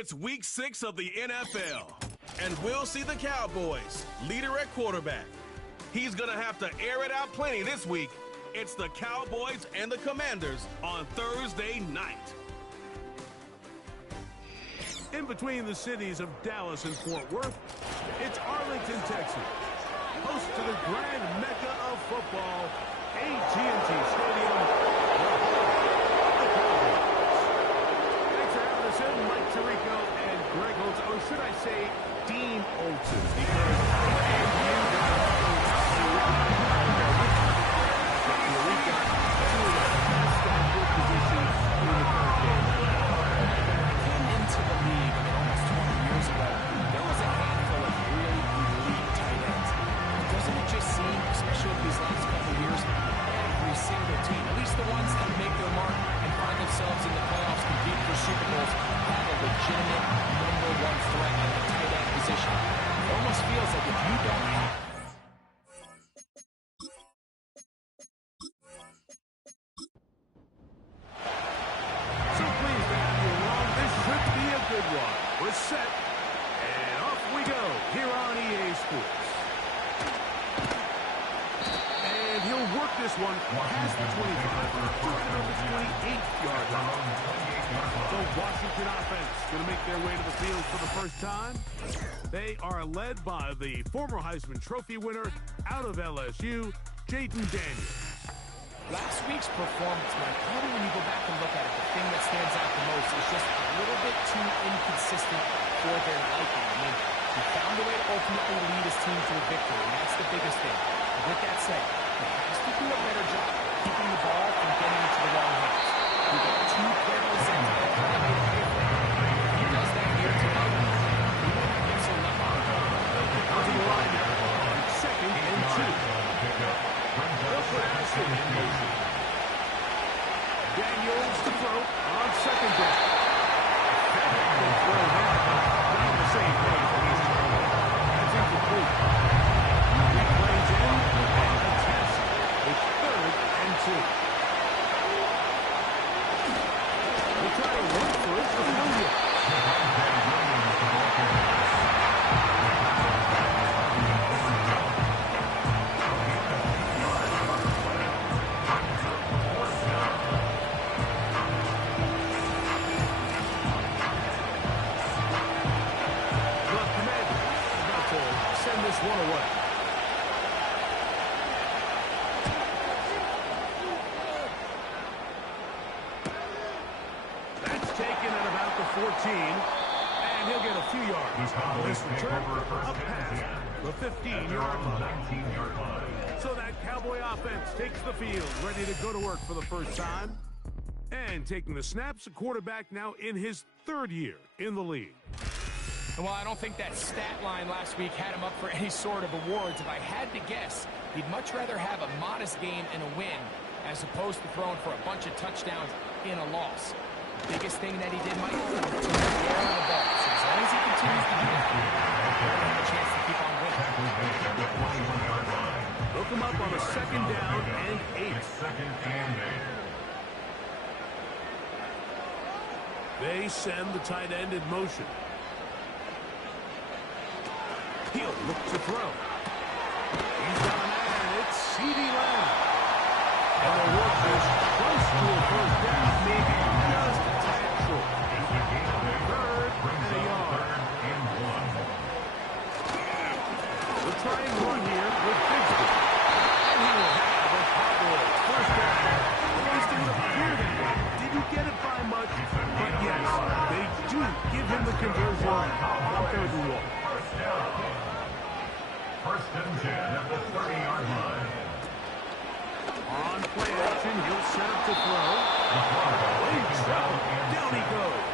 It's week 6 of the NFL, and we'll see the Cowboys, leader at quarterback. He's going to have to air it out plenty this week. It's the Cowboys and the Commanders on Thursday night. In between the cities of Dallas and Fort Worth, it's Arlington, Texas, host to the grand mecca of football, AT&T Stadium. Thanks for having us in, Mike Tirico and Greg Holtz, or should I say Dean Olson, because we've got two of the best at good positions in the current game. Into the league, almost 20 years ago, there was a handful of really elite tight ends. Doesn't it just seem, especially with these last couple of years, every single team, at least the ones that make their mark and find themselves in the playoffs, compete for Super Bowls, have a legitimate #1 threat at the tight end position. It almost feels like if you don't have we're set, and off we go here on EA Sports. And he'll work this one past the 25 to around the 28-yard line. The Washington offense going to make their way to the field for the first time. They are led by the former Heisman Trophy winner out of LSU, Jaden Daniels. Last week's performance, Mike, probably when you go back and look at it, the thing that stands out the most is just a little bit too inconsistent for their liking. I mean, he found a way to ultimately lead his team to a victory, and that's the biggest thing. But with that said, he has to do a better job keeping the ball from getting into the wrong hands. We got 2 careless ends that are going to pay for it. He does that here tonight. He won't get so left on to the line now. 2nd and 2. Daniels to throw on 2nd down. That had been thrown out. Not the same page. That's incomplete. He plays in and a test. It's 3rd and 2. We'll try to run for it with Williams. One away. That's taken at about the 14, and he'll get a few yards. This return up past the 15-yard line. So that Cowboy offense takes the field, ready to go to work for the first time. And taking the snaps, a quarterback now in his 3rd year in the league. Well, I don't think that stat line last week had him up for any sort of awards. If I had to guess, he'd much rather have a modest game and a win as opposed to throwing for a bunch of touchdowns in a loss. The biggest thing that he did, Mike, was to the air on the ball. So as long as he continues to do that, he'll have a chance to keep on winning. Look him up on a 2nd down and 8. They send the tight end in motion. He'll look to throw. He's got a man. It's C.D. Lamb. And the work is close to a 1st down. Maybe just a tad short. 3rd and a yard. We'll try and run here with Bigsby. And he will have a Cowboy 1st down. At least it would appear that way. Didn't get it by much, but yes, they do give him the conversion on 3rd and 1. 1st and 10 at the 30-yard line. On play action, he'll set up to throw. Down he goes.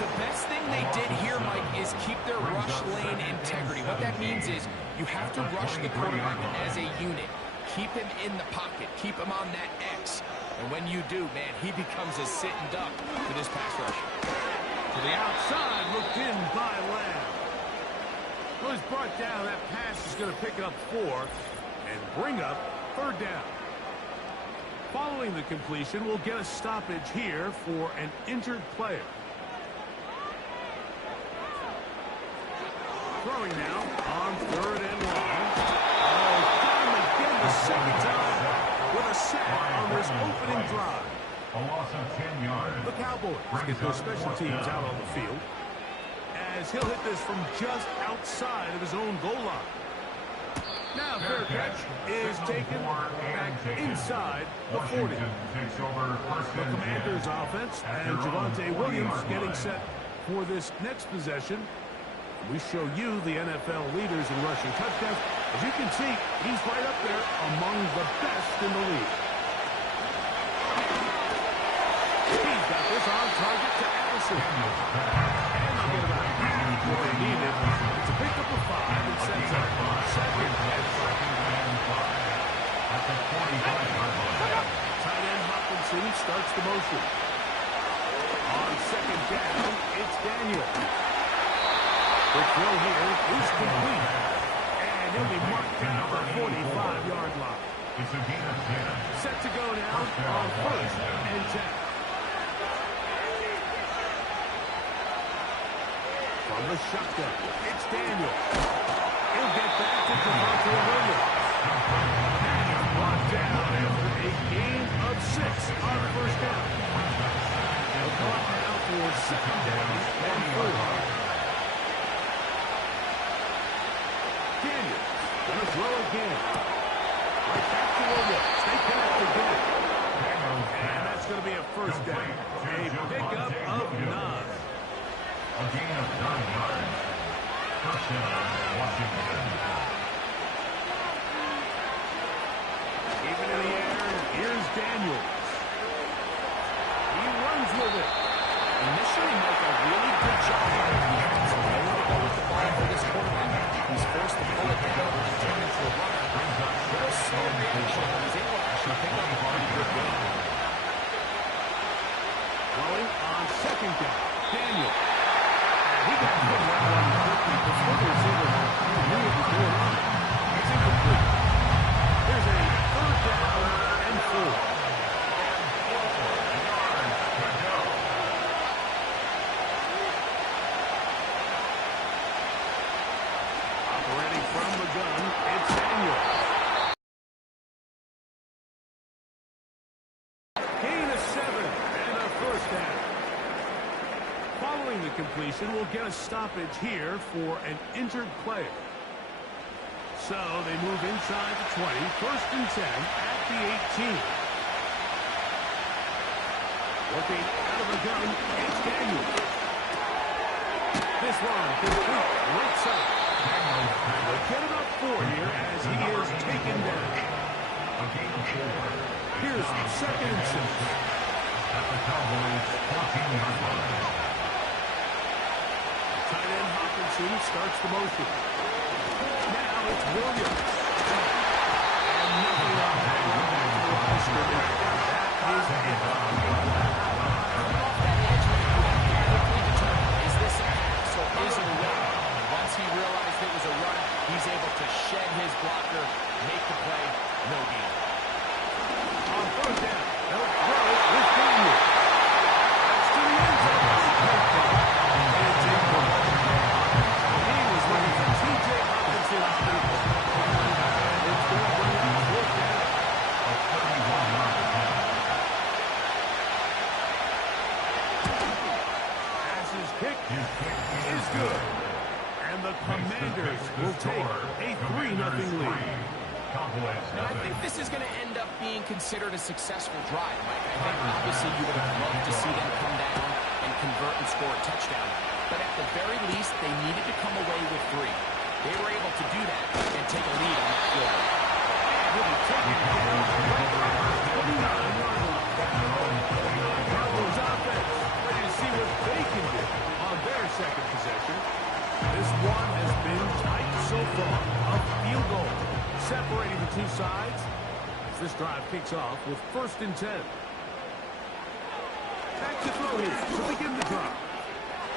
The best thing they did here, Mike, is keep their rush lane integrity. What that means is you have to rush the quarterback as a unit. Keep him in the pocket. Keep him on that X. And when you do, man, he becomes a sitting duck for this pass rush. To the outside, looked in by Lamb. Well, he's brought down. That pass is going to pick up 4 and bring up 3rd down. Following the completion, we'll get a stoppage here for an injured player. Throwing now on 3rd and long. Oh, finally get him the second time with a sack on this opening drive. A loss of 10 yards. The Cowboys get their special teams out on the field as he'll hit this from just outside of his own goal line. Now fair catch is taken back inside the 40. The Commanders offense and Javonte Williams getting set for this next possession. We show you the NFL leaders in rushing touchdowns. As you can see, he's right up there among the best in the league. He's got this on target to Allison. And they'll get about half what they needed. It's a pickup of 5 and sets up 2nd and 5. At the 45-yard line. Tight end Hopkinson starts the motion. On 2nd down, it's Daniel. The throw here is complete. And he'll be marked down at the 45-yard line. It's a gain of 10. Set to go now on 1st and 10. From the shotgun, it's Daniel. He'll get back to Javonte Williams. And he's brought down after a gain of 6 on 1st down. They'll go up now for 2nd down and 4. Daniel gonna throw again. Right back to Williams. They connect again. And that's gonna be a 1st down. A pickup of 9. A gain of 9 yards. 1st down, Washington. Even in the air, here's Daniels. He runs with it. Initially, make a really good job of the defense. They want to go with the ball for this quarterback. He's forced to pull it down and turn into a runner. Little slow reaction. He's able to actually pick up a pretty good game. Going on 2nd down, Daniel. He got hit that one quickly before the receiver knew what was going on. It's incomplete. There's a 3rd down and 4. Operating from the gun, it's Daniel. Gain of 7 and a 1st down. Following the completion, we'll get a stoppage here for an injured player. So they move inside the 20, 1st and 10 at the 18. Working out of the gun, it's Daniel. This one complete, right side. They'll get it up 4 here as he is taken down. Here's 2nd and 6. At the Cowboys' 14-yard line. Tight end Hopkinson starts the motion. Now it's Williams. And nothing on that one back to the line of scrimmage. That is it. Coming off that edge now, you have to quickly determine, is this a pass or is it a run? Once he realized it was a run, he's able to shed his blocker, make the play, no gain. On 3rd down, they'll throw with Daniel. That's to the end zone. It's incomplete. He was looking for T.J. Hopkinson on the field. It's going to bring up 4th down. A 31-yard attempt. Pass's kick is good. And the Commanders will take a 3-0 lead. Now, I think this is going to end up being considered a successful drive, Mike. I think obviously you would have loved to see them come down and convert and score a touchdown. But at the very least, they needed to come away with 3. They were able to do that and take a lead on that field. And he'll be taken down right at the 29-yard line. Cowboys offense ready to see what they can do on their 2nd possession. This one has been tight so far. A field goal separating the two sides as this drive kicks off with 1st and 10. Back to throw here to begin the drive.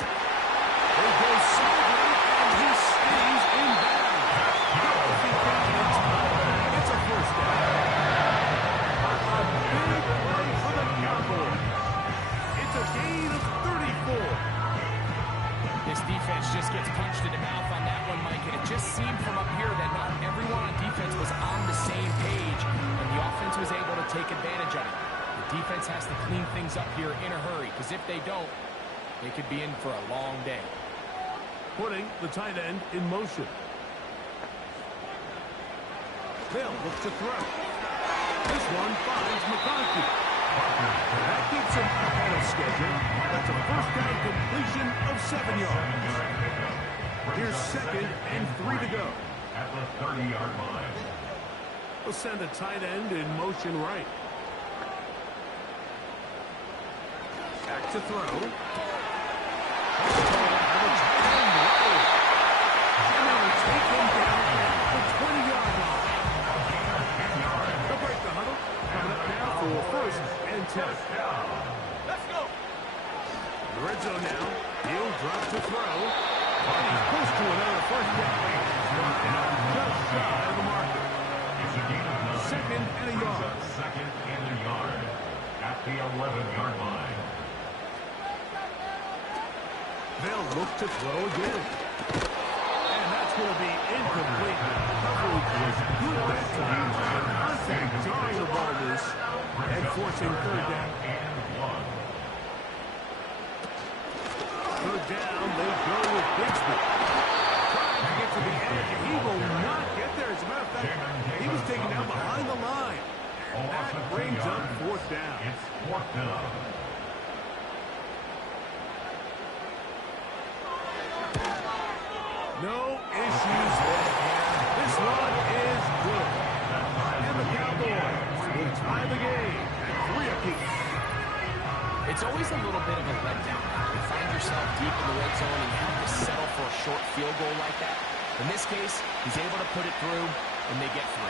They go sideline and he stays in bounds. If he can in time, it's a 1st down. A big play for the Cowboys. It's a gain of 34. This defense just gets punched in the mouth on that one, The defense has to clean things up here in a hurry, because if they don't, they could be in for a long day. Putting the tight end in motion. They'll look to throw. This one finds McConkey. That keeps him ahead of schedule. That's a first down completion of 7 yards. Here's 2nd and 3 to go. At the 30-yard line. We'll send a tight end in motion right. Back to throw. And they'll take him down at the 20-yard line. They'll break the huddle. Coming up now for 1st and 10. Let's go. The red zone now. He'll drop to throw. And he's close to another first down. Just shy of the marker. It's a gain of 9. 2nd and a yard. 2nd and a yard. At the 11-yard line. They'll look to throw again. And that's going to be incomplete. Coverage was good that time. Contact drawing the ball loose and forcing 3rd down. And 1. 3rd down, they go with Bixby. Trying to get to the edge. He will not get there. As a matter of fact, he was taken down behind the line. And that brings up 4th down. It's 4th down. No issues there. This one is good. And the Cowboys will tie the game at 3 apiece. It's always a little bit of a letdown when you find yourself deep in the red zone and you have to settle for a short field goal like that. In this case, he's able to put it through, and they get 3.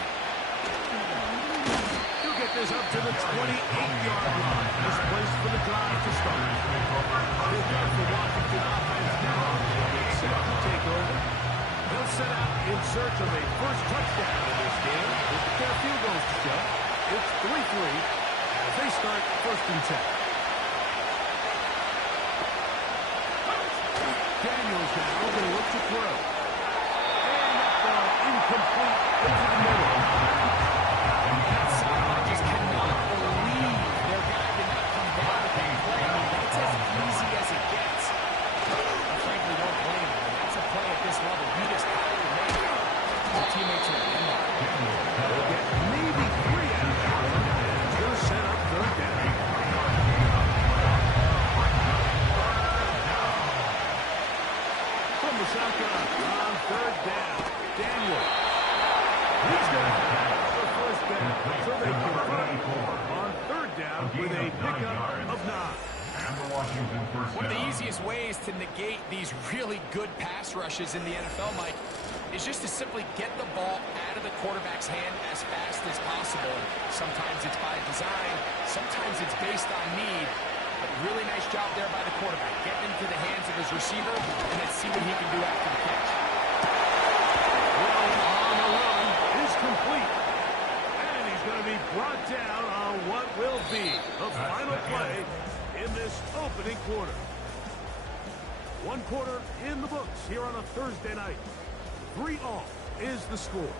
He'll get this up to the 28-yard line. This place for the drive to start. They've got the Washington offense now. They set to take over. They'll set out in search of a first touchdown in this game with their field goals to show. It's 3-3 as they start 1st and 10. Daniels now going to look to throw. And that ball incomplete over the middle. I just cannot believe their guy did not come down with that play. I mean, that's as easy as it gets. I frankly don't blame him. That's a play at this level. You just have to make it. Your teammates are in there. They'll get maybe 3 out of that one. And he'll set up 3rd down. From the shotgun on 3rd down. Daniel. He's going to have the first down. So they convert on 3rd down with a pickup of 9. One of the easiest ways to negate these really good pass rushes in the NFL, Mike, is just to simply get the ball out of the quarterback's hand as fast as possible. Sometimes it's by design, sometimes it's based on need. But really nice job there by the quarterback, getting into the hands of his receiver, and let's see what he can do after the catch. Well, on the run is complete. And he's going to be brought down on what will be the final play in this opening quarter. 1 quarter in the books here on a Thursday night. 3-all is the score.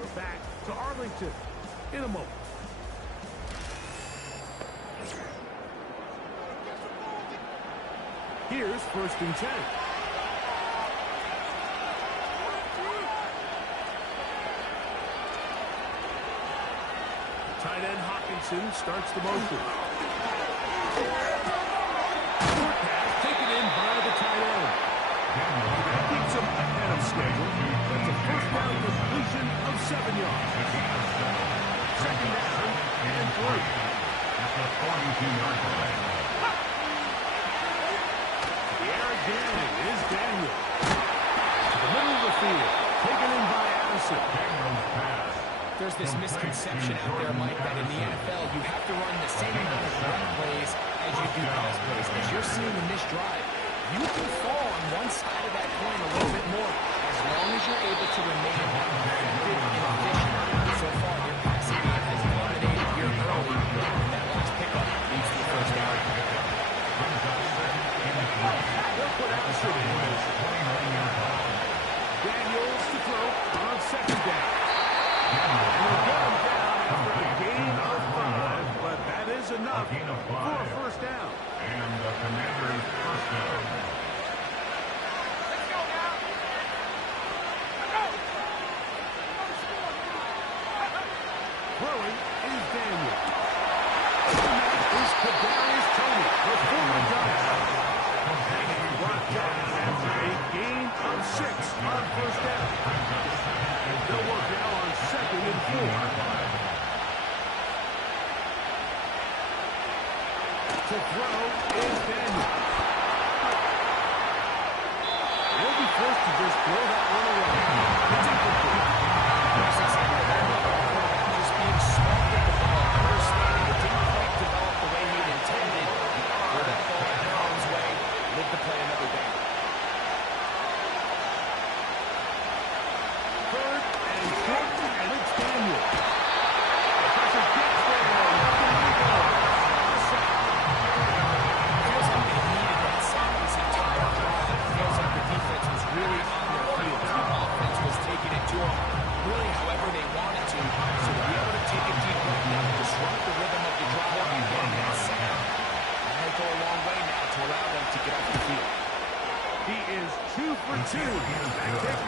We're back to Arlington in a moment. Here's 1st and 10. Tight end Hawkinson starts the motion. Short pass taken in by the tight end. That keeps him ahead of schedule. That's a first down completion of 7 yards. 2nd down and 3. At the 42-yard line. The air again is Daniel. To the middle of the field. Taken in by Addison. Daniels pass. There's this misconception out there, Mike, that in the NFL you have to run the same amount of run plays as you do pass plays. As you're seeing in this drive, you can fall on one side of that coin a little bit more as long as you're able to remain effective and efficient. So far, your passing game has dominated here early. That last pickup leads to the first down. They'll put Addison in. Daniels to throw on 2nd down. And they'll get him down after a gain of 5, but that is enough A gain of for 5. a first down. And the Commanders' first down. Throwing is Daniel. Is Kadarius Toney, the former Giant. He's brought down after a gain of 6 on first down. They'll work now on 2nd and 4. To throw is Daniel. He'll be forced to just throw that one away. It's incomplete. Just being smart with the ball, understanding it didn't quite develop the way he had intended. Throw that ball in harm's way, live to play another day. 3rd and short, and it's Daniel. The pressure gets there. Feels like they needed that sack this entire drive. It feels like the defense was really on their heels. The offense was taking it to them really however they wanted to. So to be able to take a deep breath now, disrupt the rhythm of the drive and get that sack, that might go a long way now to allow them to get off the field. He is 2 for 2. That kick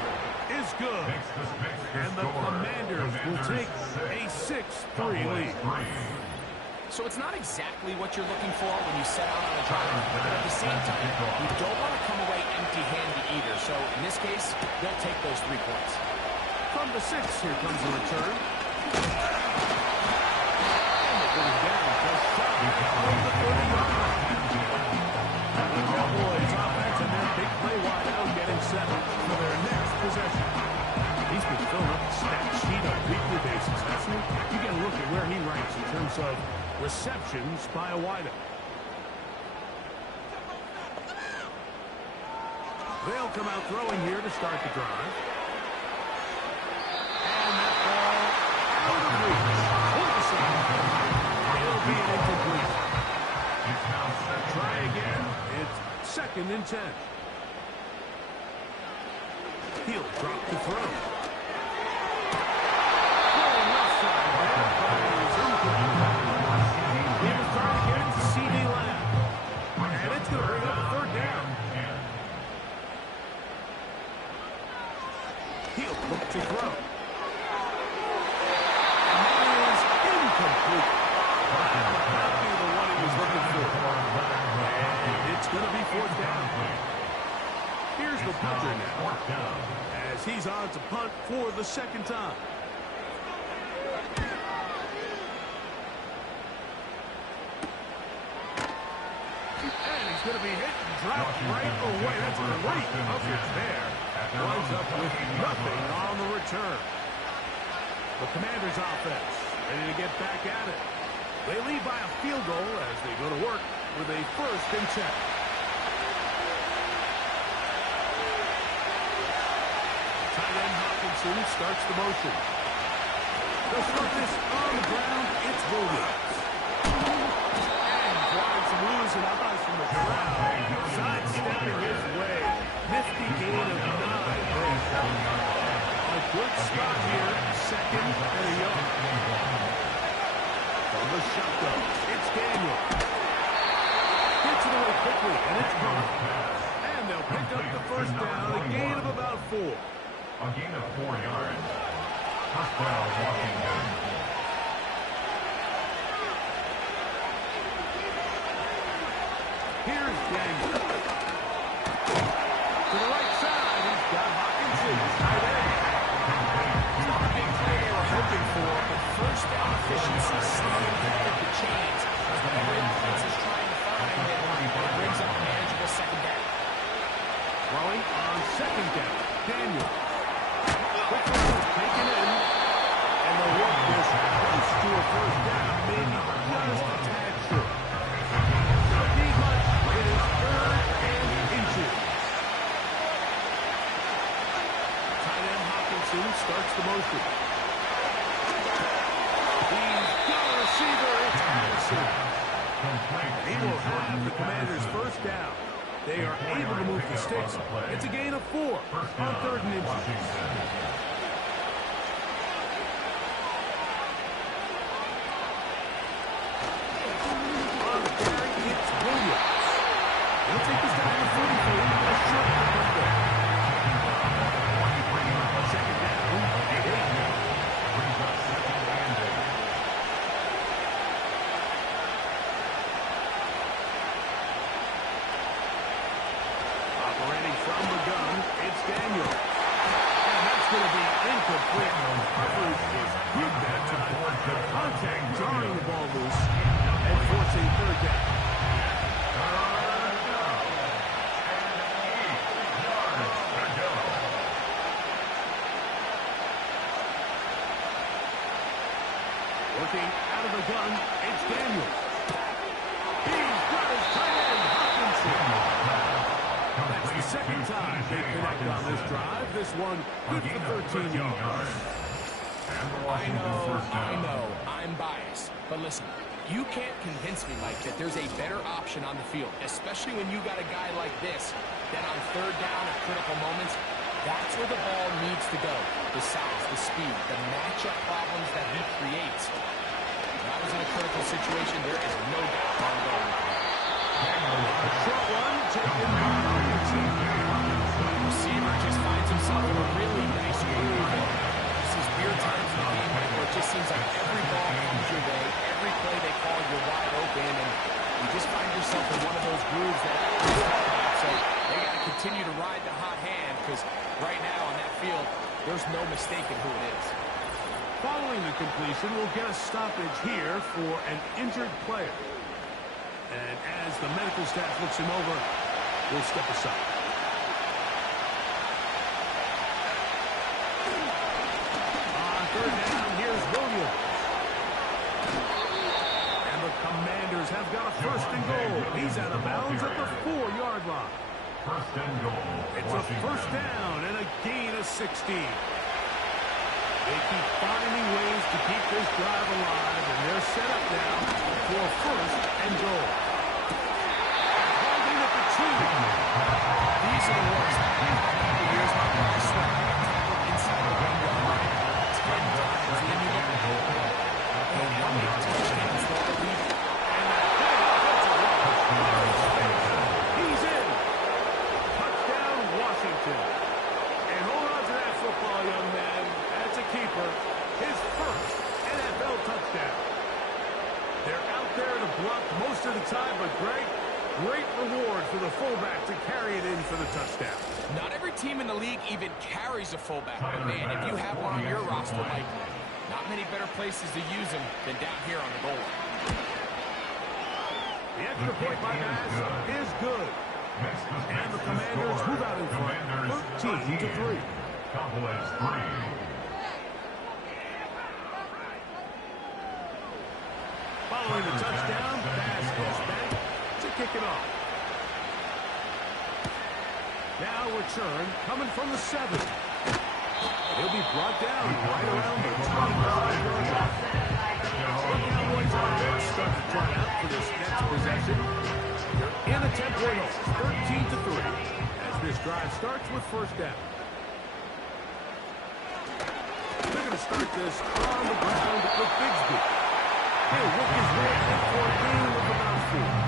is good. And the Commanders will take a 6-3 lead. So it's not exactly what you're looking for when you set out on a drive, but at the same time, you don't want to come away empty-handed either. So in this case, they'll take those 3 points. From the 6, here comes the return. And it goes down just shy of the 30-yard line. The Cowboys offense and their big play wide out getting set for their next possession. He's been filling up the stat sheet on a weekly basis, hasn't he? You get a look at where he ranks in terms of receptions by a wideout. They'll come out throwing here to start the drive. And that ball out of reach. To the side. It'll be an incomplete. Try again. It's 2nd and 10. He'll drop to throw. Throwing left side. That ball is incomplete. He was trying to get it to C.D. Lamb. And it's going to bring up a 3rd down. He'll look to throw. And that is incomplete. That'll be the one he was looking for. And it's going to be 4th down. Here's the punter now, as he's on to punt for the 2nd time. And he's going to be hit and dropped right away. That's great coverage there. Winds up with nothing on the return. The Commanders' offense ready to get back at it. They lead by a field goal as they go to work with a 1st and 10. Tight end Hopkinson starts the motion. They'll start this on the ground. It's Williams. And flying some losing eyes from the crowd. Sidestepping his way. Nifty gain of 9 there. A good spot here. 2nd and a yard. From the shotgun, it's Daniel. Gets it away quickly, and it's gone. And they'll pick up the 1st down. A gain of about 4. A gain of 4 yards. First down, Washington. Here's Daniel. To the right side, he's got Hopkinson, tight end. It's not a big play they were hoping for, but 1st down efficiency staying ahead of the chains. Whatever offense is trying to find, it brings up a manageable 2nd down. Throwing on 2nd down, Daniel. Quick throw, taken in. And they'll work this close to a 1st down, maybe just a tad short. Don't need much. It is 3rd and inches. Tight end Hopkinson starts the motion. He's got a receiver. It's Addison. He will have the Commanders' 1st down. They are able to move the sticks. It's a gain of 4 on 3rd and inches. He'll take this down to the 44. A short pickup there. Second down, and 8. Brings up second and 8. Operating from the gun, it's Daniel. And that's going to be incomplete. Coverage is good that time. Contact jarring the ball loose and forcing third down. Working out of the gun, it's Daniel. He's got his tight end, Hopkinson. That's the second time they connect on this drive. This one good for 13 yards. I know, I'm biased. But listen, you can't convince me, Mike, that there's a better option on the field, especially when you got a guy like this, that on third down at critical moments, that's where the ball needs to go. The size, the speed, the matchup problems that he creates. When I was in a critical situation, there is no doubt I'm going with him. A short one taken by Hopkinson. The receiver just finds himself in a really nice groove. This is weird times in the game, Mike, where it just seems like every ball comes your way, every play they call, you're wide open, and you just find yourself in one of those grooves that I always talk about. So they got to continue to ride the hot hand, because right now on that field, there's no mistaking who it is. Following the completion, we'll get a stoppage here for an injured player. And as the medical staff looks him over, we'll step aside. On third down, here's Williams. And the Commanders have got a first and goal. He's out of bounds at the 4-yard line. First and goal. It's a first down and a gain of 16. They keep finding ways to keep this drive alive, and they're set up now for first and goal. Holding at the 2. These are the worst. The years my I swear, inside the 1 yard line 10 times, and then you look at how many touchdowns they'll leave. He's in. Touchdown, Washington. And hold on to that football, young man. That's a keeper. His first NFL touchdown. They're out there to block most of the time, but Greg, great reward for the fullback to carry it in for the touchdown. Not every team in the league even carries a fullback, but man, if you have one on your roster, Mike, not many better places to use him than down here on the goal line. The extra point by Bass is good. And the Commanders move out in front, 13-3. Cowboys 3. Following the touchdown, Bass goes back to kick it off. Now return coming from the 7. He'll be brought down right around the 25-yard line. The Cowboys are start to try out for this next possession. They're in a 10-point hole, 13-3, as this drive starts with first down. They're going to start this on the ground with Bigsby. He'll work his way out for a gain of about 4.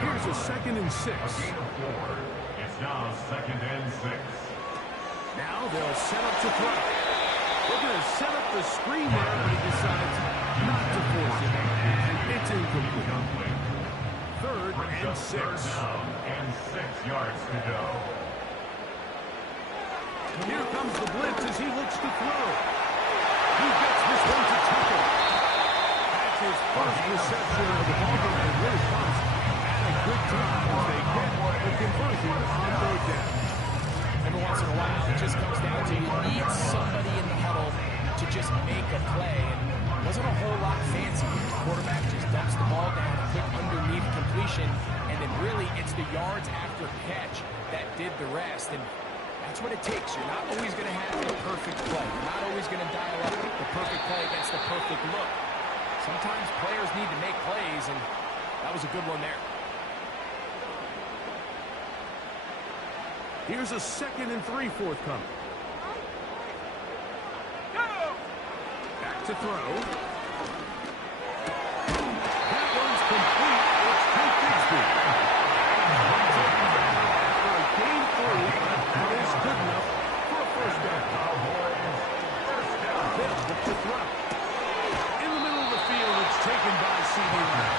Here's a 2nd and 6. It's now 2nd and 6. Now they'll set up to throw. They're going to set up the screen there, but he decides not to force it. And it's incomplete. 3rd and 6. And 6 yards to go. Here comes the blitz as he looks to throw. He gets this one to Tucker. That's his first reception of the ball game, and really comes at a good time as they get the conversion on third down. Every once in a while, it just comes down to you need somebody in the huddle to just make a play. And it wasn't a whole lot fancy. The quarterback just dumps the ball down, a quick underneath completion, and then really it's the yards after catch that did the rest. And that's what it takes. You're not always going to have the perfect play. You're not always going to dial up the perfect play against the perfect look. Sometimes players need to make plays, and that was a good one there. Here's a 2nd and 3 forthcoming. Back to throw. That one's complete. It's Tank Bigsby. receiving line.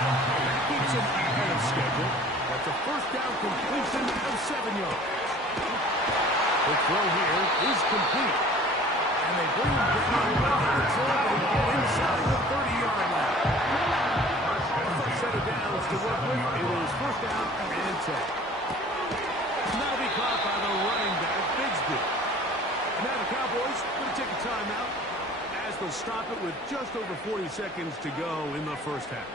That keeps him ahead of schedule. That's a first down completion of 7 yards. The throw here is complete. And they bring him down until they get inside the 30-yard line. The first set of downs to work with. It is first down and 10. And that'll be caught by the running back, Bigsby. Now the Cowboys going to take a timeout as they'll stop it with just over 40 seconds to go in the first half.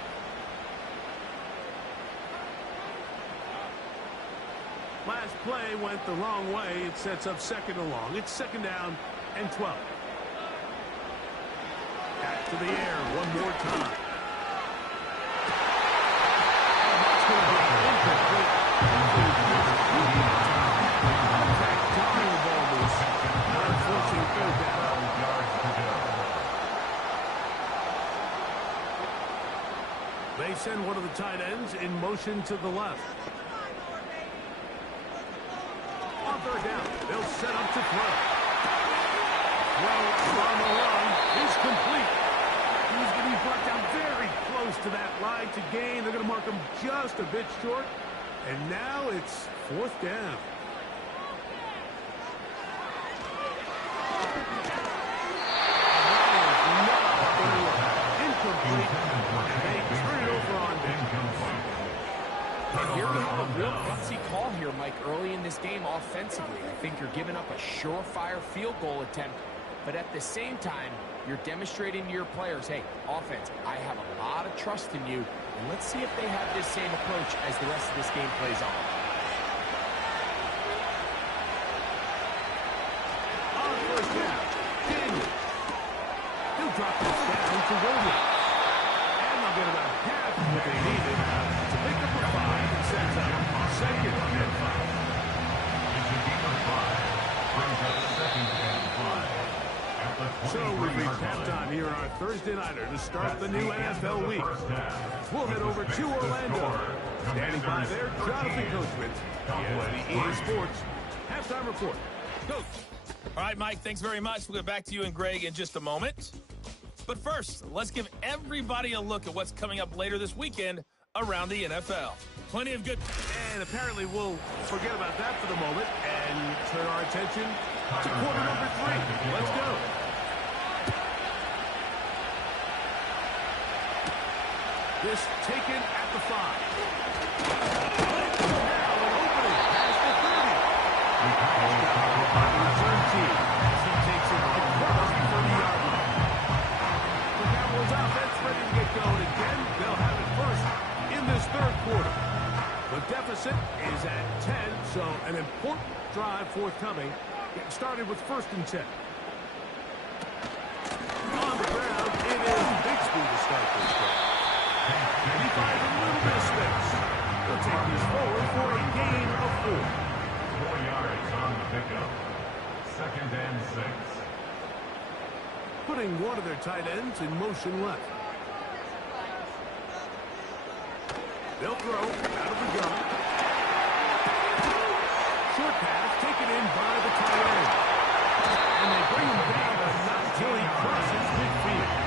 Last play went the wrong way. It sets up second and long. It's second down and 12. Back to the air one more time. And that's going to be incomplete. Taking the ball loose. Unfortunate third down. They send one of the tight ends in motion to the left. On third down, they'll set up to throw. Throw on the run is complete. He's going to be brought down very close to that line to gain. They're going to mark him just a bit short. And now it's fourth down. Incomplete. They turn it over on downs. And here we have a real gutsy call here, Mike, early in this game offensively. I think you're giving up a surefire field goal attempt, but at the same time, you're demonstrating to your players, hey, offense, I have a lot of trust in you, and let's see if they have this same approach as the rest of this game plays on. On first down, Daniel. He'll drop this down to Williams. And they'll get about half of what they needed to pick up a 5 and sends up second and 5. It's a game of 5. Brings up second and 5. So we've reached halftime here on our Thursday nighter to start the new NFL week. We'll head over to Orlando. Standing by there, Jonathan Coachman. He has the EA Sports halftime report. Coach. All right, Mike, thanks very much. We'll get back to you and Greg in just a moment. But first, let's give everybody a look at what's coming up later this weekend around the NFL. Plenty of good... And apparently we'll forget about that for the moment and turn our attention to quarter number 3. Let's go. This taken at the 5. Now an opening past the 30. Return team as he takes it across the 30-yard line. The Cowboys offense ready to get going again. They'll have it first in this third quarter. The deficit is at 10, so an important drive forthcoming. Getting started with first and 10. On the ground, it is Bigsby to start this drive. And he finds a little bit of space. They'll take these forward for a gain of 4. 4 yards on the pickup. Second and 6. Putting one of their tight ends in motion left. They'll throw out of the gun. Short pass taken in by the tight end. And they bring him down, but not until he crosses midfield.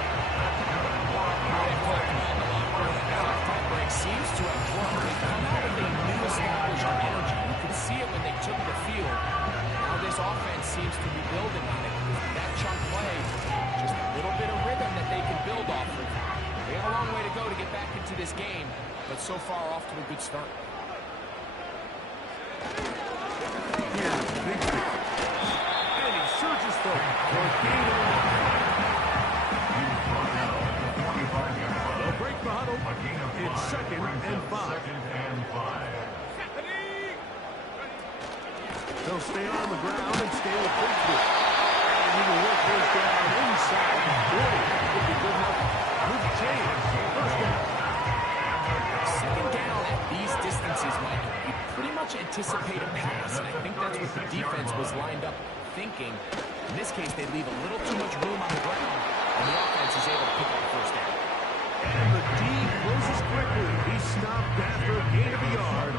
Seems to have worked. They come out with a new established energy. You could see it when they took the field. Now this offense seems to be building on it. That chunk play, just a little bit of rhythm that they can build off of. They have a long way to go to get back into this game, but so far off to a good start. Here's Bigsby. And he surges forward for a gain of 1. They'll break the huddle. It's second and 5. They'll stay on the ground and stay with Bigsby. And he will work this down inside the 40. Could be good enough. Move the chains. First down. Second down at these distances, Mike, you pretty much anticipate a pass, and I think that's what the defense was lined up thinking. In this case, they leave a little too much room on the ground, and the offense is able to pick up the first down. And the D closes quickly. He's stopped after a gain of a yard.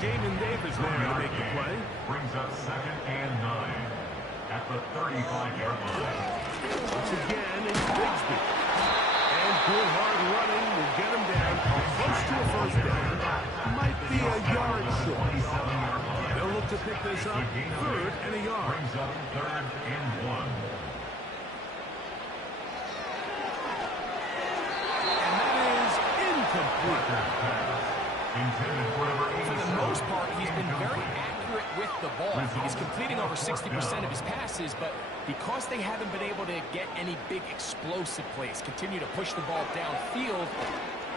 Jamin Davis there to make the play. Brings up second and 9 at the 35-yard line. Once again, it's Bigsby. And And good hard running will get him down close to a first down. Might be a yard short. They'll look to pick this up, 3rd and a yard. Brings up 3rd and 1. And that is incomplete. For the most part, he's been very accurate with the ball. He's completing over 60% of his passes, but because they haven't been able to get any big explosive plays, continue to push the ball downfield,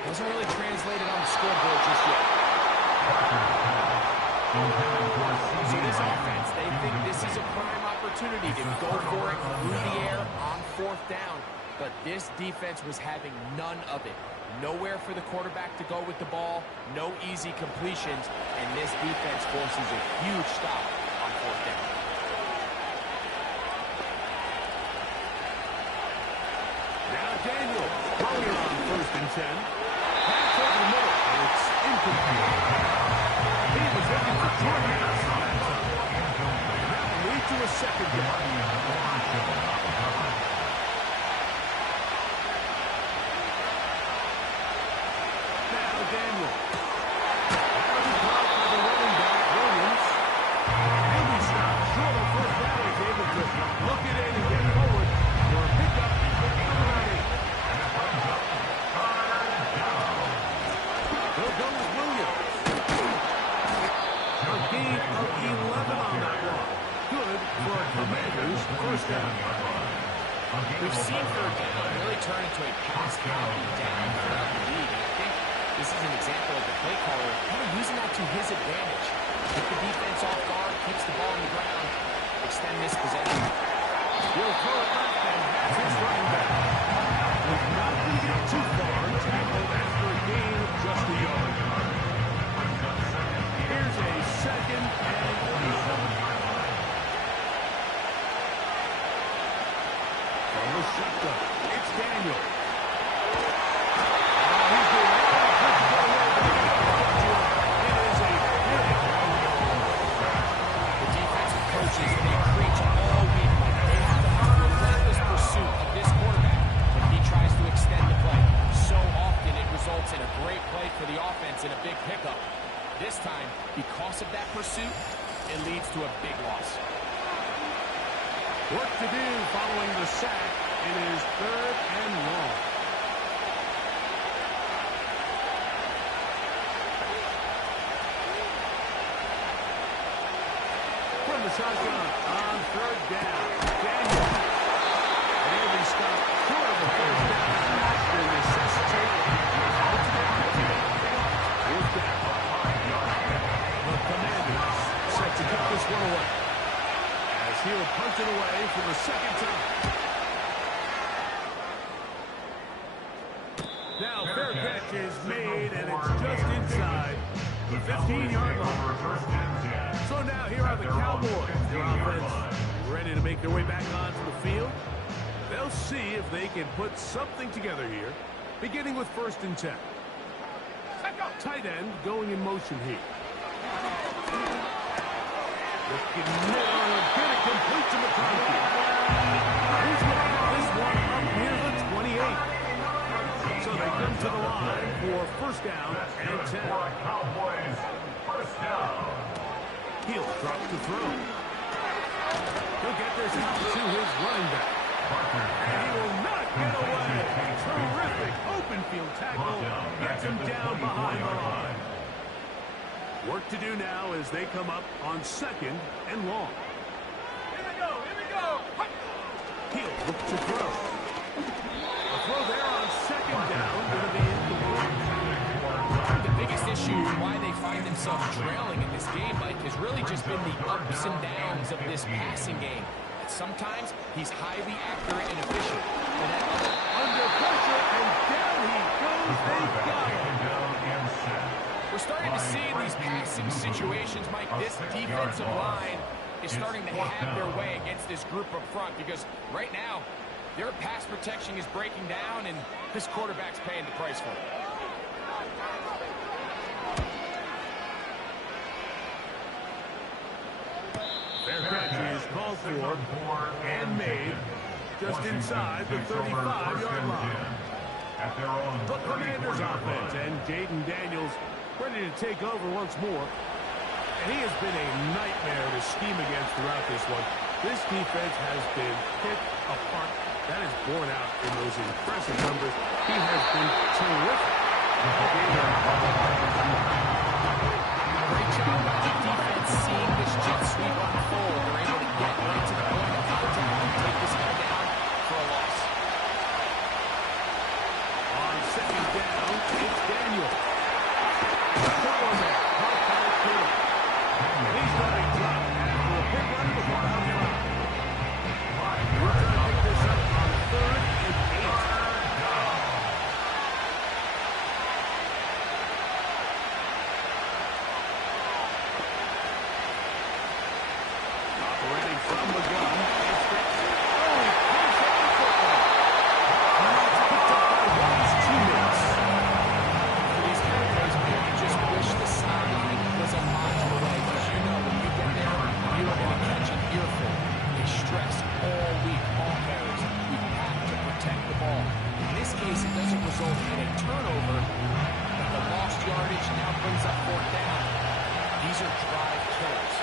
hasn't really translated on the scoreboard just yet. So this offense, they think this is a prime opportunity to go for it through the air on 4th down, but this defense was having none of it. Nowhere for the quarterback to go with the ball, no easy completions, and this defense forces a huge stop on 4th down. Now Daniel, throwing on 1st and 10. Pass over the middle, and it's incomplete. He was looking for 2 yards. That will lead to a 2nd down. Daniel. That was blocked by the running back, Williams. And he stopped short of 1st down. He's able to look it in and get forward for a pickup at number 8. They'll go with Williams. A gain of 11 on that one. Good for a Commanders 1st down. We've seen 3rd down really turn into a pass-happy down throughout the league. This is an example of the play caller kind of using that to his advantage. Keep the defense off guard, keeps the ball on the ground, extend this possession. He'll throw it left and has his running back. He's not going to get too far. Tackled after a gain of just a yard. Here's a 2nd and 7. From the shotgun, it's Daniel. In a great play for the offense and a big pickup. This time, because of that pursuit, it leads to a big loss. Work to do following the sack. It is 3rd and long. From the shotgun on 3rd down. Daniel. And he stopped short of the 1st down. To necessitate the Commanders set to kick this one away. As he'll punt it away for the 2nd time. Now fair catch is made, and it's just inside the 15-yard line. So now here are the Cowboys. Their offense ready to make their way back onto the field. They'll see if they can put something together here, beginning with 1st and 10. Tight end going in motion here. Looking middle, get it complete to McConkey. He's going to get this one up near the 28. So they come to the line for 1st down and 10. Cowboys, 1st down. He'll drop to throw. He'll get this out to his running back. And he will not get away. Terrific open field tackle. Gets him down behind the line. Work to do now as they come up on 2nd and long. Here we go, here we go. He'll look to throw. A throw there on 2nd down. Going to be incomplete. The biggest issue why they find themselves trailing in this game, Mike, has really just been the ups and downs of this passing game. Sometimes he's highly accurate and efficient. Under pressure, and down he goes. They got him. We're starting to see in these passing situations, Mike, this defensive line is starting to have their way against this group up front because right now, their pass protection is breaking down, and this quarterback's paying the price for it. Fair catch is called for and made just inside the 35-yard line. at their own The Commanders 34-yard offense, line. and Jaden Daniels ready to take over once more. And he has been a nightmare to scheme against throughout this one. This defense has been picked apart. That is borne out in those impressive numbers. He has been terrific. Great job by the defense seeing this jet sweep unfold. They're able to get right to the point of contact and take this guy down for a loss. On second down, it's Daniel. Put on there. High-powered field. And he's going to drop after a big run for about 5. We're going to pick this up on 3rd and 8. Operating from the gun, it's the... Oh, he picks up the football. And that's picked up by Watt's teammates. For these kind of plays, man, you just wish the sideline was a mile away, because you know when you get there, you are going to catch an earful. They stress all week, ball carriers. You have to protect the ball. In this case, it doesn't result in a turnover, but the lost yardage now brings up 4th down. These are drive killers.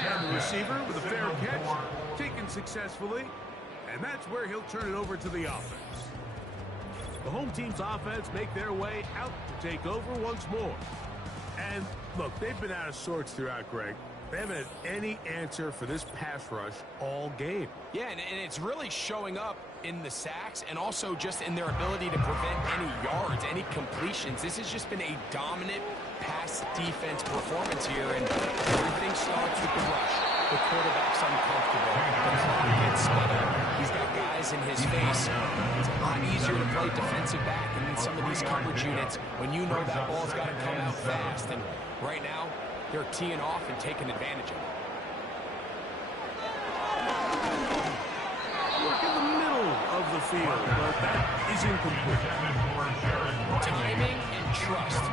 And the receiver with a fair catch, taken successfully, and that's where he'll turn it over to the offense. The home team's offense make their way out to take over once more. And look, they've been out of sorts throughout, Greg. They haven't had any answer for this pass rush all game. Yeah, and it's really showing up in the sacks and also just in their ability to prevent any yards, any completions. This has just been a dominant pass defense performance here, and everything starts with the rush. The quarterback's uncomfortable. The clock gets sped up. He's got guys in his face. It's a lot easier to play defensive back and in some of these coverage units when you know that ball's got to come out fast. And right now, they're teeing off and taking advantage of it. Work in the middle of the field, but that is incomplete. Timing and trust,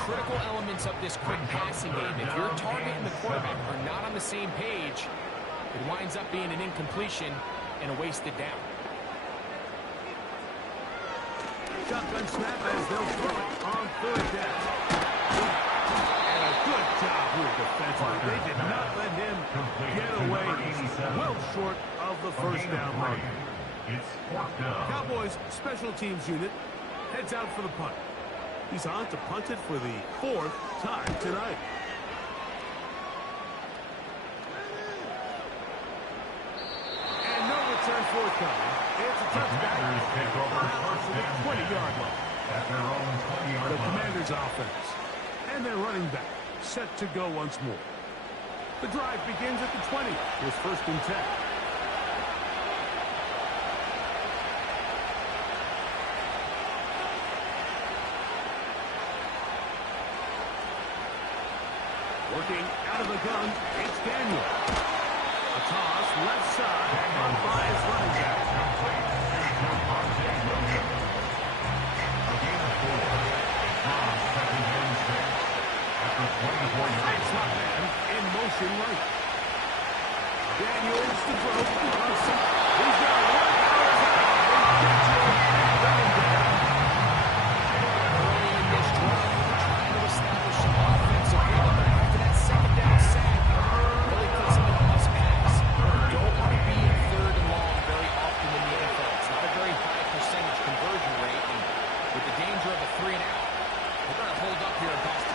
critical elements of this quick passing game. If your target and the quarterback are not on the same page, it winds up being an incompletion and a wasted down. Shotgun snap as they'll throw it on 3rd down. And a good job here defensively. They did not let him get away. He's well short of the 1st down mark. It's 4th down. Cowboys special teams unit heads out for the punt. He's on to punt it for the 4th time tonight. And no return forthcoming. It's a touchback. Commanders take over first To the down 20-yard line. at their own 20-yard The line. Commanders offense. And their running back set to go once more. The drive begins at the 20 with 1st and 10. Working out of the gun, it's Daniel. A toss left side, caught by his running back. Slot man in motion right. Daniels to throw. He's got one Early in this drive, trying to establish some offensive rhythm. After that 2nd down sack, really puts him in a must-pass. Don't want to be in 3rd and long very often in the NFL. It's not a very high percentage conversion rate, and with the danger of a 3-and-out, they're going to hold up here in Boston.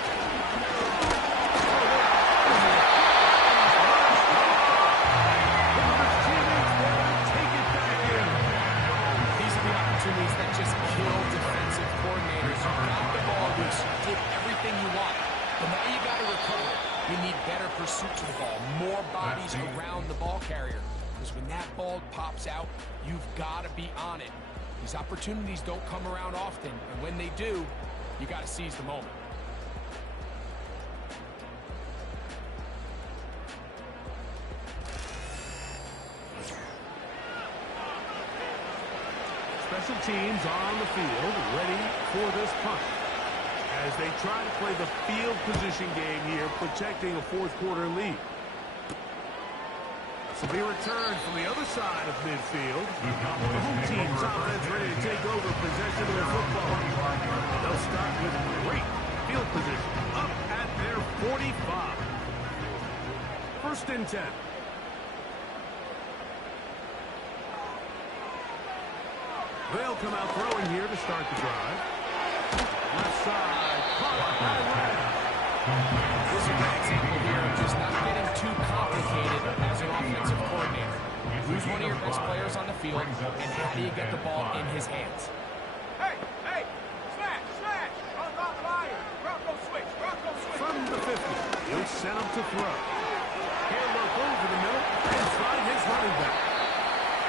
These are the opportunities that just kill defensive coordinators. You got the ball loose, you did everything you want, but now you got to recover. You need better pursuit to the ball, more bodies around the ball carrier. Because when that ball pops out, you've got to be on it. These opportunities don't come around often, and when they do, you got to seize the moment. Special teams on the field, ready for this punt. As they try to play the field position game here, protecting a 4th quarter lead. This will be returned from the other side of midfield. The home team's offense ready to take over possession of the football. They'll start with great field position up at their 45. First and 10. They'll come out throwing here to start the drive. Left side, caught by Lamb. This is an example here of just not getting too complicated as an offensive coordinator. Who's one of your best players on the field, and how do you get the ball in his hands? Hey, smash, on the line. Bronco switch. From the 50, he'll send him to throw. He'll look over the middle and find his running back.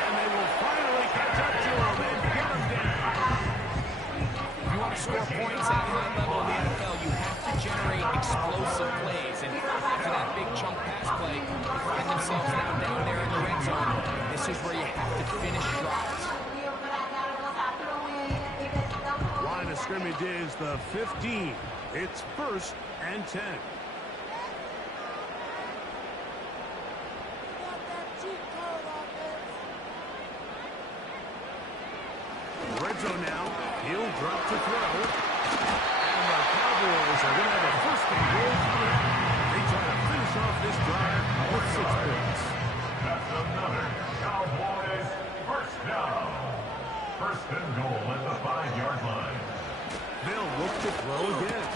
And they will finally catch up to him and get him down. If you want to score points at a high level in the NFL, you have to generate explosive plays. And after that big chunk pass play, they find themselves now down there in the red zone. This is where you have to finish drives. Line of scrimmage is the 15. It's first and 10. Red zone now. He'll drop to throw. And the Cowboys are going to have a first and goal. They try to finish off this drive with 6 points. That's another Cowboys first down. First and goal at the 5-yard line. They'll look to throw again.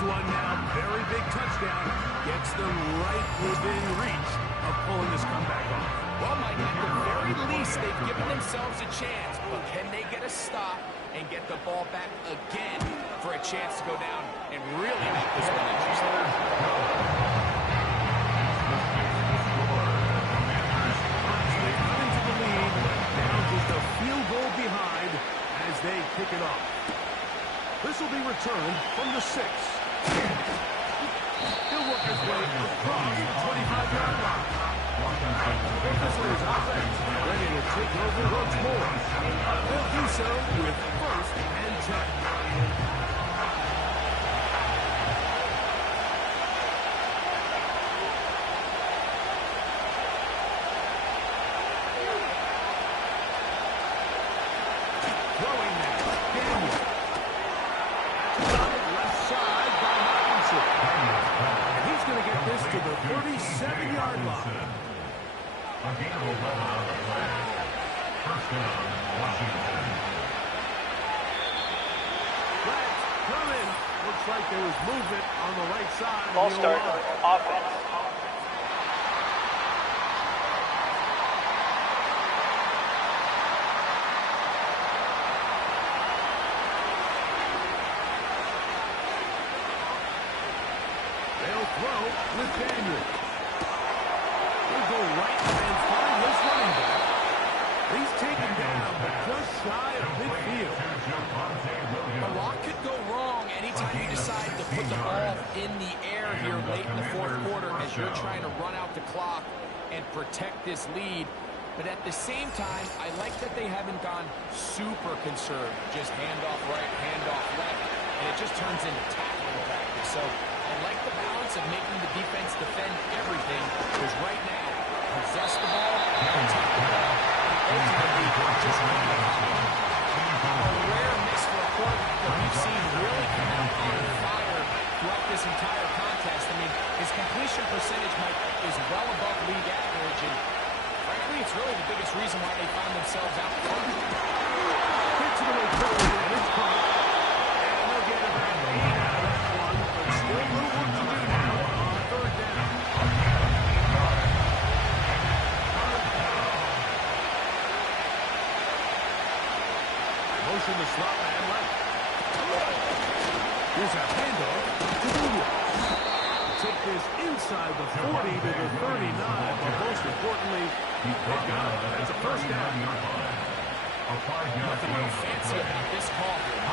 One now, very big touchdown, gets them right within reach of pulling this comeback off. Well, Mike, at the very least, they've given themselves a chance, but can they get a stop and get the ball back again for a chance to go down and really make this one interesting? They come into the lead, now just a field goal behind as they kick it off. This will be returned from the 6. He'll work his way across the 25-yard line. This is offense ready to take over once more. They'll do so with first and 10. Throwing now, Daniel. Left side by Hutchinson. And he's going to get this to the 37-yard line. A gain of 11 on the play. First down, Washington. Flags coming. Looks like there was movement on the right side. Ball start, offense. They'll throw with Daniel. He'll go right and find his running back. He's taken down, but just shy of midfield. A lot could go wrong anytime you decide to put the ball in the air here late in the fourth quarter as you're trying to run out the clock and protect this lead. But at the same time, I like that they haven't gone super conserved. Just handoff right, handoff left, and it just turns into tackling practice. So I like the balance of making the defense defend everything, because right now, possess the ball, protect the ball, and ultimately just run the clock. A rare miss for a quarterback that we've seen really come out on fire throughout this entire contest. I mean, his completion percentage, Mike, is well above league average, and frankly, it's really the biggest reason why they find themselves out front. Gets it away quickly, and it's caught. And they'll get about 8 out of that one, but still a little work to do now on third down. Motion to slot man left. Here's a handoff to Williams. Take this inside the 40 to the 39, but most importantly, they've got it. That's a first down. Nothing real fancy about this call here.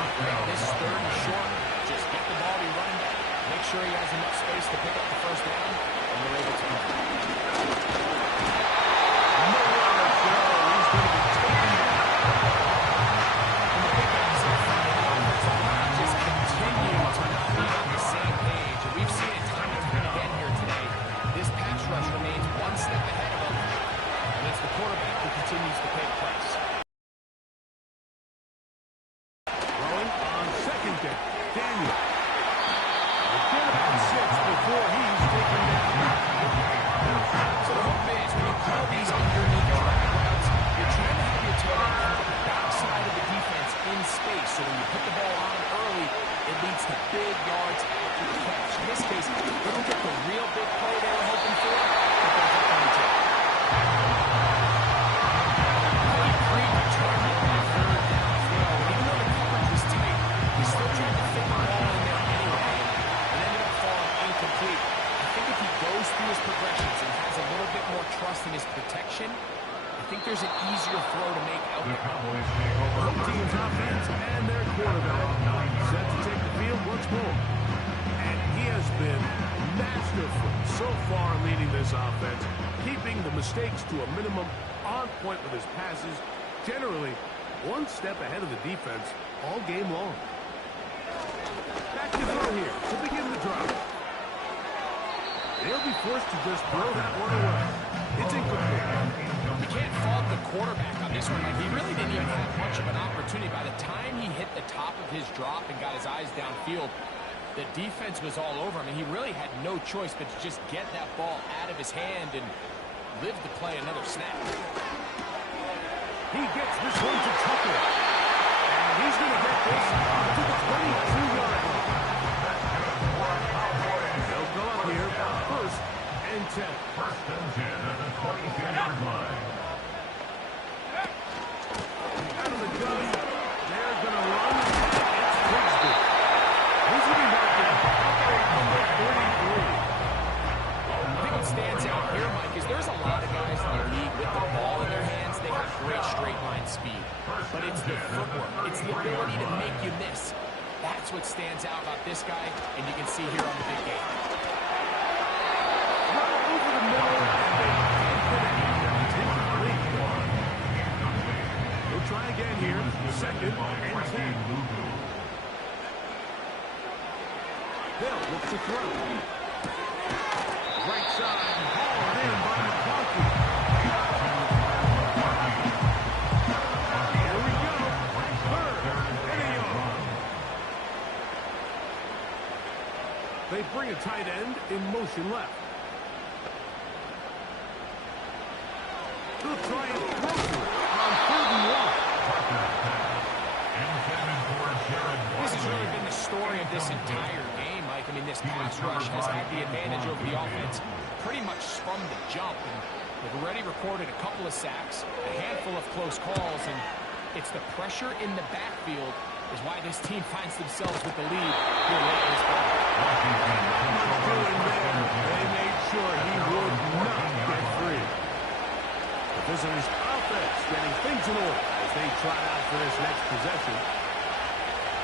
This is third and short. Just get the ball to your running back. Make sure he has enough space to pick up the first down, and they're able to cover. continues to pay the price. Throwing on second down. Daniel. Get about 6 before he's taken down. So the hope is when you call these underneath drag routes, you're trying to have your tight end come up the backside of the defense in space. So when you put the ball on him early, it leads to big yards after the catch. In this case, they don't get the real big play they were hoping for, but they'll definitely take it. They pre-returned on that third down throw. Even though the coverage was tight, he still tried to fit the ball in there anyway, and ended up falling incomplete. I think if he goes through his progressions and has a little bit more trust in his protection, I think there's an easier throw to make out there. Both teams' offense and their quarterback set to take the field once more. And he has been masterful so far leading this offense, keeping the mistakes to a minimum, on point with his passes, generally one step ahead of the defense all game long. Back to throw here to begin the drive. They'll be forced to just throw that one away. It's incomplete. You can't fault the quarterback on this one. Like, he really didn't even have much of an opportunity. By the time he hit the top of his drop and got his eyes downfield, the defense was all over him, and he really had no choice but to just get that ball out of his hand and live to play another snap. He gets this one to Tucker. And he's going to get this to the 22-yard line. They'll go up here, first and 10. First and 10 at the 22-yard line. Out of the gun, they're going to run. It's Grigsby. He's going to be back there. Number 43. I think what stands out here, Mike, is there's a lot of guys in the league with the ball in their hands. They have great straight line speed. But it's the footwork. It's the ability to make you miss. That's what stands out about this guy, and you can see here on the big game. Over the middle, we'll try again here. Second and 10. Hill looks to throw. Right side, hauled in by McCarthy. Here we go. Third and a yard. They bring a tight end in motion left. They'll try and throw on 3rd and 1. This has really been the story of this entire game, Mike. I mean, this pass rush has had the advantage over the offense pretty much from the jump. And they've already recorded a couple of sacks, a handful of close calls, and it's the pressure in the backfield is why this team finds themselves with the lead here late in this ball. They made sure he would not get free. The visitors' offense getting things in order as they try out for this next possession.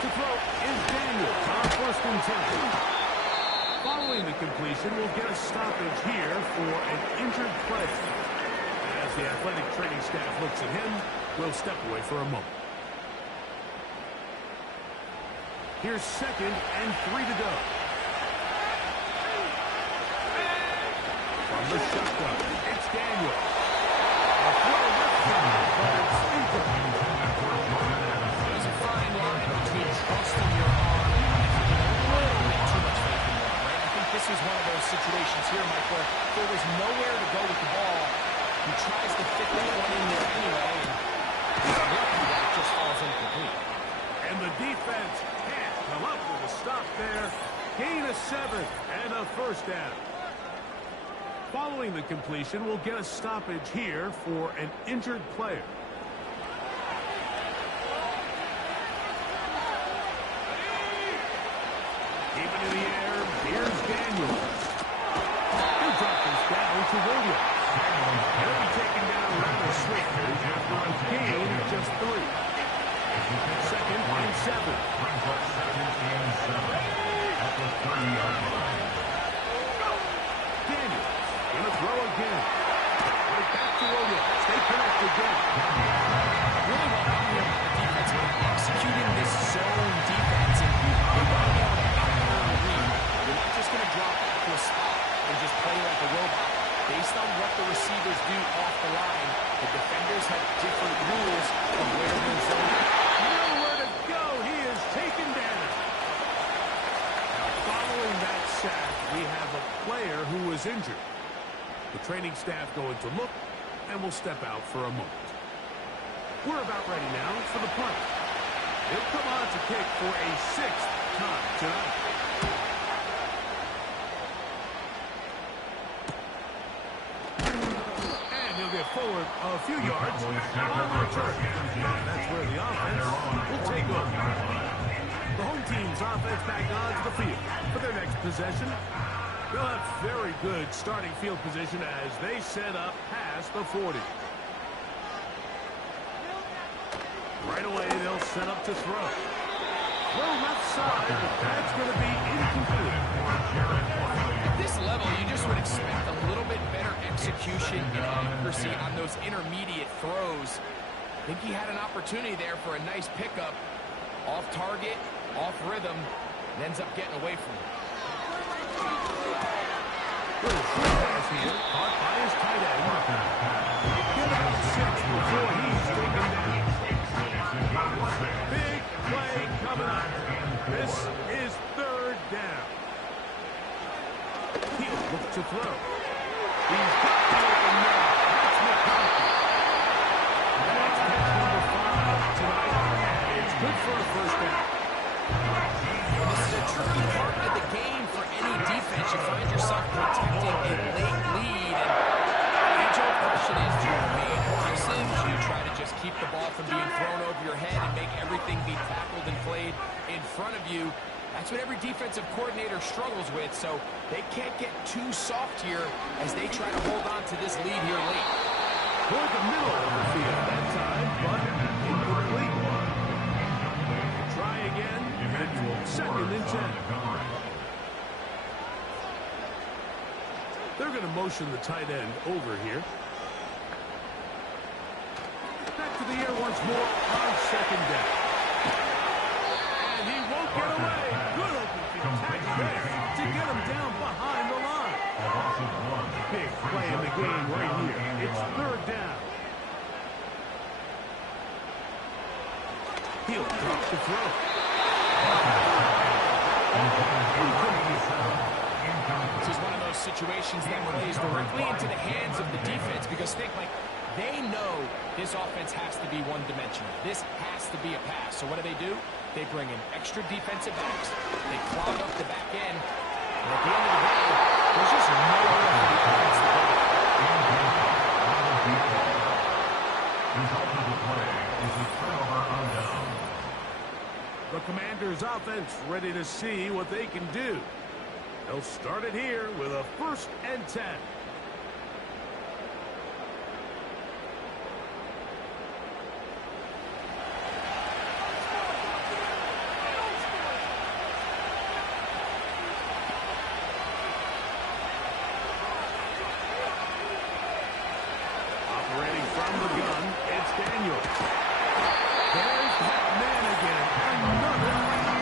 To throw is Daniels on 1st and 10. Following the completion, we'll get a stoppage here for an injured player. As the athletic training staff looks at him, we'll step away for a moment. Here's 2nd and 3 to go. From the shotgun, it's Daniels. A throw left side, but it's incomplete. There's a fine line between trusting your arm and having a little bit too much faith in your arm, right? I think this is one of those situations here, Mike, where there was nowhere to go with the ball. He tries to fit that one in there anyway, and he's lucky that it just falls incomplete. And the defense can't come up with a stop there. Gain of 7 and a first down. Following the completion, we'll get a stoppage here for an injured player. Keep it in the air. Here's Daniels. He'll drop this down to Williams. He'll be taken down rather swiftly. Gain of just 3. 2nd and 7. At the 30-yard line. Daniels gonna throw again. Right back to Williams. They connect again. Really well done here by the defense. Executing this zone defense, and you're going to be able to accurately read. You're not just going to drop back to a spot and just play like a robot. Based on what the receivers do off the line, the defenders have different rules of where they're zoned. Nowhere to go. He is taken down. Now, following that sack, we have a player who was injured. The training staff going to look and will step out for a moment. We're about ready now for the punt. He'll come on to kick for a 6th time tonight. And he'll get forward a few yards on the return. That's where the offense will take over. The home team's offense back onto the field for their next possession. They'll have very good starting field position as they set up past the 40. Right away, they'll set up to throw. Throw left side, but that's going to be incomplete. At this level, you just would expect a little bit better execution and accuracy on those intermediate throws. I think he had an opportunity there for a nice pickup. Off target, off rhythm, and ends up getting away from it. Little short pass here, caught by his tight end. Get about 6 before he's taken down. Big play coming up. This is 3rd down. He'll look to throw. He's got the open man. That's McConkey. That's catch number 5 tonight. It's good for a 1st down. This is a tricky part of the game for any defense. You find yourself protecting a late lead. And the age-old question is, do you remain aggressive? Do you try to just keep the ball from being thrown over your head and make everything be tackled and played in front of you? That's what every defensive coordinator struggles with, so they can't get too soft here as they try to hold on to this lead here late. Toward the middle of the field that time, but incomplete. Try again. It's 2nd and 10. They're going to motion the tight end over here. Back to the air once more on 2nd down. And he won't get away. Good open field tackle there to get him down behind the line. Big play in the game right here. It's 3rd down. He'll drop the throw. This is one of those situations that plays directly into the hands of the defense because think like they know this offense has to be one-dimensional. This has to be a pass. So what do? They bring in extra defensive backs. They clog up the back end. And at the end of the day, there's just nowhere for the offense to go. Result of the play is a turnover on down. The Commanders' offense ready to see what they can do. They'll start it here with a 1st and 10. Operating from the gun, it's Daniels. There's that man again. Another lead.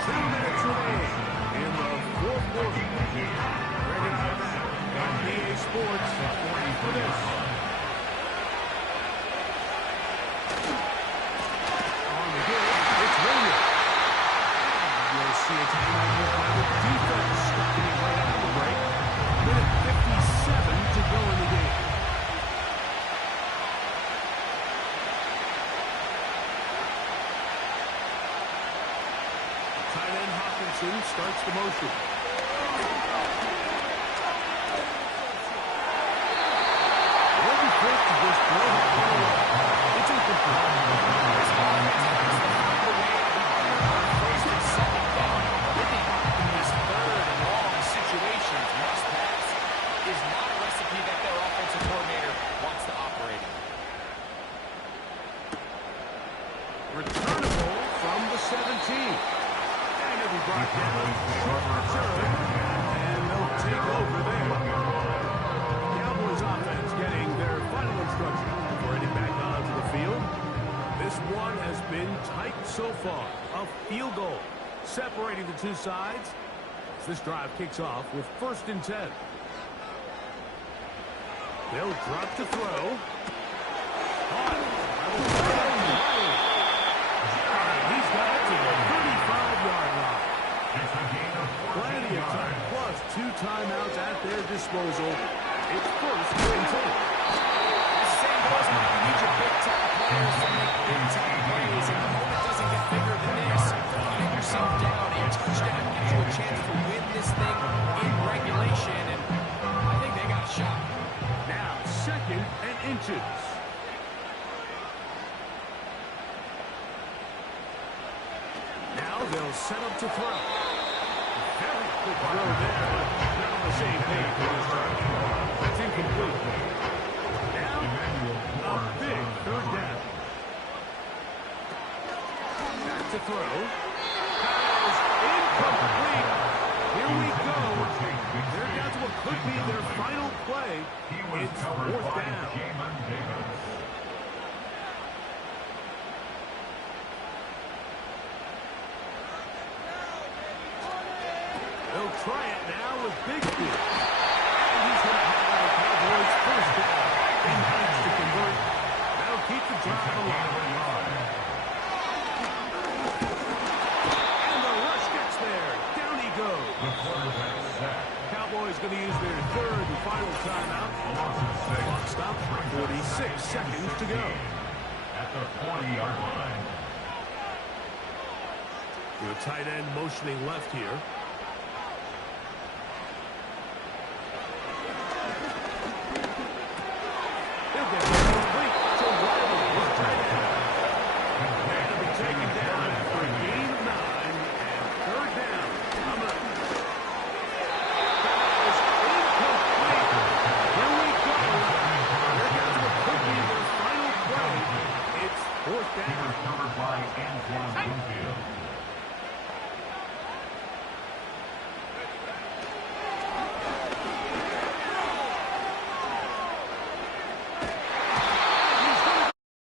2 minutes remain in the 4th quarter. Ready for that on PA Sports for this. On the good, it's Williams. You'll see a timeout here by the defense stopping it right after the break. Minute 57 to go in the game. Tight end Hawkinson starts the motion. They'll be quick to just throw the ball away. It's incomplete. This offense has to find a way to be better on 1st and 2nd down. Hitting in these 3rd and long situations, must pass, is not a recipe that their offensive coordinator wants to operate in. Returnable from the 17. And it'll be brought down short return. And they'll take over there. Cowboys offense getting their final instruction before heading back onto the field. This one has been tight so far. A field goal separating the two sides. As this drive kicks off with 1st and 10. They'll drop to throw. They'll set up to throw. Very quick throw there, but not on the same page. That's incomplete. Now, a big third down. Back to throw. Pass incomplete. Here we go. They're down to what could be their final play. It's fourth down. They'll try it now with Bigsby. And he's going to have the Cowboys first down. He needs to convert. That'll keep the drive alive. And the rush gets there. Down he goes. Cowboys going to use their third and final timeout. Clock stop. 46 seconds to go. At the 40-yard line. The tight end motioning left here.